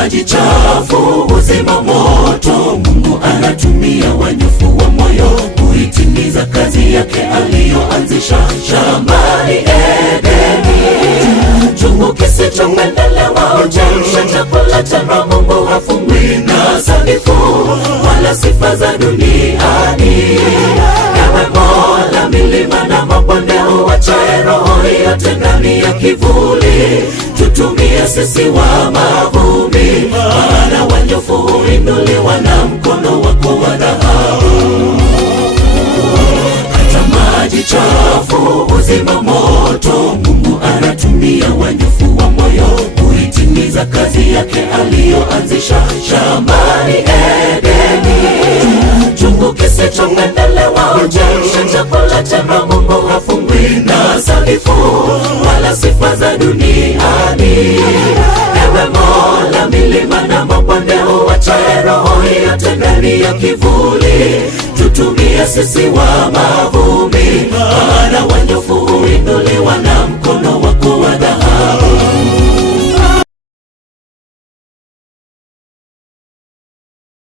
maji chafu huzima moto. Mungu anatumia wanyofu wa moyo kuitimiza kazi yake aliyoanzisha shambani Edeni. Chungu kisichopendelewa huchemsha chakula cha Roho. Mungu hafungwi na sanifu wala sifa za duniani. Ewe Mola, milima na mabonde huachae roho yote ndani ya kivuli. Tutumie sisi wa mavumbi, maana wanyofu huinuliwa na mkono wako wa dhahabu. Hata maji chafu huzima moto. Mungu anatumia wanyofu wa moyo kuitimiza kazi yake aliyoanzisha shambani Edeni. Chungu kisichopendelewa huchemsha chakula cha Roho. Mungu hafungwi na sanifu wala sifa za duniani. Ewe Mola, milima na mabonde huachae roho yote ndani ya kivuli. Tutumie sisi wa mavumbi,